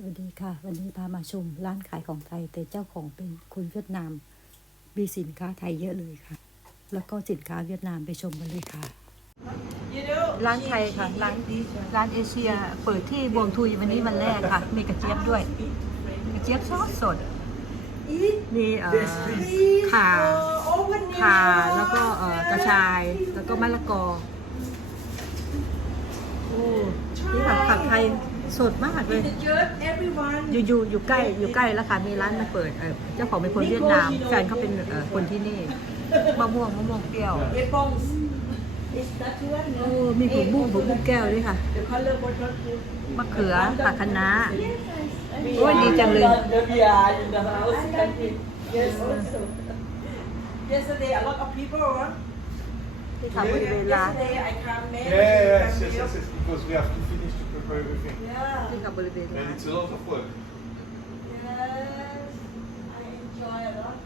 สวัสดีค่ะ วันนี้พามาชมร้านขายของไทย แต่เจ้าของเป็นคนเวียดนาม มีสินค้าไทยเยอะเลยค่ะ แล้วก็สินค้าเวียดนามไปชมกันเลยค่ะ ร้านไทยค่ะ ร้านร้านเอเชีย เปิดที่บวงทุยวันนี้วันแรกค่ะ มีกระเจี๊ยบด้วย กระเจี๊ยบสดสดมีเอ่อข่าข่าแล้วก็เอ่อกระชายแล้วก็มะละกอโอ้นี่ค่ะผัดไทย สดมากเลยอยู่อยู่อยู่ใกล้อยู่ใกล้แล้วค่ะมีร้านมาเปิดเอ่อเจ้าของเป็นคนเวียดนามแฟนเขาเป็นเอ่อคนที่นี่มะม่วงมะม่วงเปรี้ยวโอ้มีผักบุ้งผักบุ้งแก้วด้วยค่ะมะเขือผักคะน้า โอ้ยดีจังเลย Yesterday, a lot of people, huh? ที่ค่ะบริเวณร้าน Yesterday, I come Yeah, make yes, yes, yes, yes, because we have to finish to prepare everything. Yeah. ที่ค่ะบริเวณร้า And น it's a lot of work. Yes, I enjoy a lot.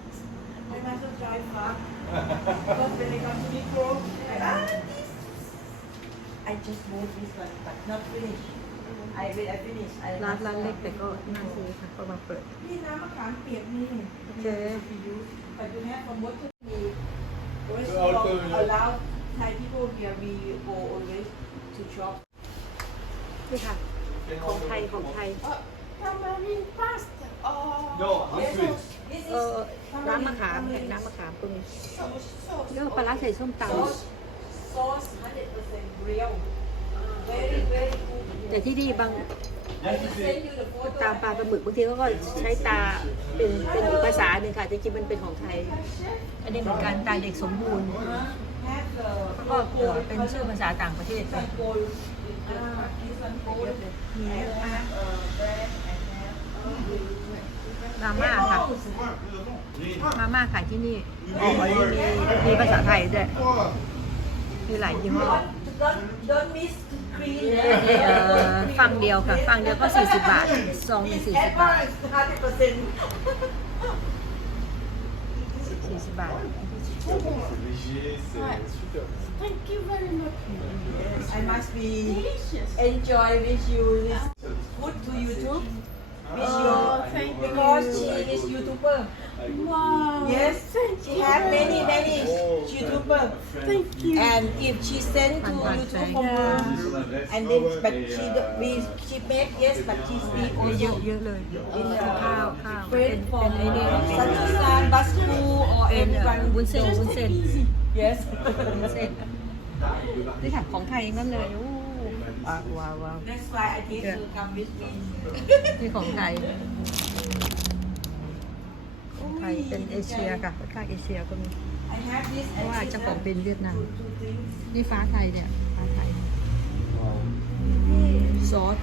I must enjoy far. Because when I come to Nikko, I ah, this. I just made this one, but not finished. I when I finish, I ร้าน must ร้านเล็ก uh, แต่ก็น่าซื้อค่ะเขามาเปิด นี่น้ำมะขามเปียกนี่ โอเค But you have from what to be. Also, Restaurant allow Thai people here, we go always to shop. นี่ค่ะ ของไทยของไทย Oh, tamarind pasta. Oh. No, yes, this is- This เอ is อร้านมะขามเนี่ยน้ำมะขามก็มี sauce, sauce, แล้วปลาร้าใส่ส้มต sauce, sauce, 100% real. Very, very good. ำแต่ที่นี่บาง I will send you the photo. ตามปลาปลาหมึกบางทีเขาก็ใช้ตาเป็นเป็นอีกภาษาหนึ่งค่ะจริงๆมันเป็นของไทย อันนี้เหมือนกันตาเด็กสมบูรณ์ Have the ก็เอ่อเป็นชื่อภาษาต่างประเทศไป one gold. Ah, this one gold. I have uh, bread. I have. มาม่าค่ะ มาม่าขายที่นี่อ๋อมีมีมีภาษาไทยด้วยมีหลายยี่ห้อ Don't don't miss cream. เอ่อฟังเดียวค่ะ ฟังเดียวก็ 40 บาทซองหนึ่ง40 บาท hundred percent. 40 บาท C'est léger, c'est super. Thank you very much. I must be Delicious. enjoy with you. This good to YouTube. With you Oh, thank because you. she is YouTuber. Wow. Yes, she have many many YouTuber. Thank you. And if she send to One YouTube thing. from Yeah. her, and then but she do- we she make yes, but she speak เย also อะเยอะเลยข้าวข้าวเป็ friend น from เป็นไ อ้นี่ Sakistan, Basku or เป็นเอ่อ anyone. วุ้นเส้นวุ้นเส้น Yes. วุ้นเส้นนี่ค่ะของไทยนั่นเลยโอ้ว้าวว้าวว้าว That's why I think Yeah. you come with me. นี่ของไทยของไทยเป็นเอเชียค่ะค่อนข้างเอเชียก็มี I have this เพราะว่า and เจ้าของ this เป็นเวียดนาม two things. นี่ฟ้าไทยเนี่ยฟ้าไทยซอส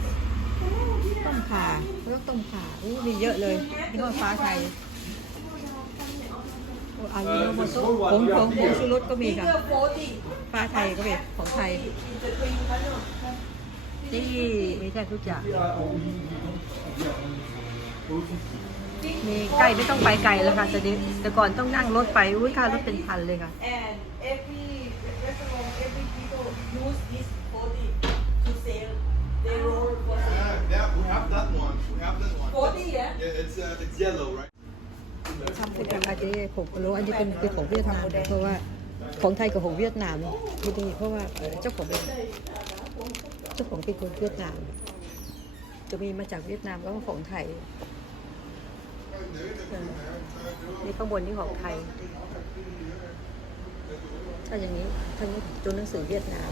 ต้มข่าแล้วต้มข่าอู้มีเยอะเลยนี่ก็ฟ้าไทยโอ้อายุโนโมโตะผงผงผงชูรสก็มีค่ะ Bigger 40. ฟ้าไทยก็มีของไทย It's a green one. นี่มีแทบทุกอย่างมีใกล้ไม่ต้องไปไกลแล้วค่ะแต่นี้แต่ก่อนต้องนั่งรถไปอุ้ยค่ารถเป็นพันเลยค่ะ And every restaurant, every people use this 40 to sell. They roll for sale. Yeah, yeah, we have that one. We have that one. 40, yeah? Yeah, it's uh, it's yellow, right? ทำเอาเจผงโล้อันนี้เป็นเป็นของเวียดนามเพราะว่าของไทยกับของเวียดนามที่นี่เพราะว่าเจ้าของเป็นเจ้าของเป็นคนเวียดนาม จะมีมาจากเวียดนามแล้วก็ของไทยนี่ข้างบนนี่ของไทยถ้าอย่างนี้ท่านนี้ตัวหนังสือเวียดนาม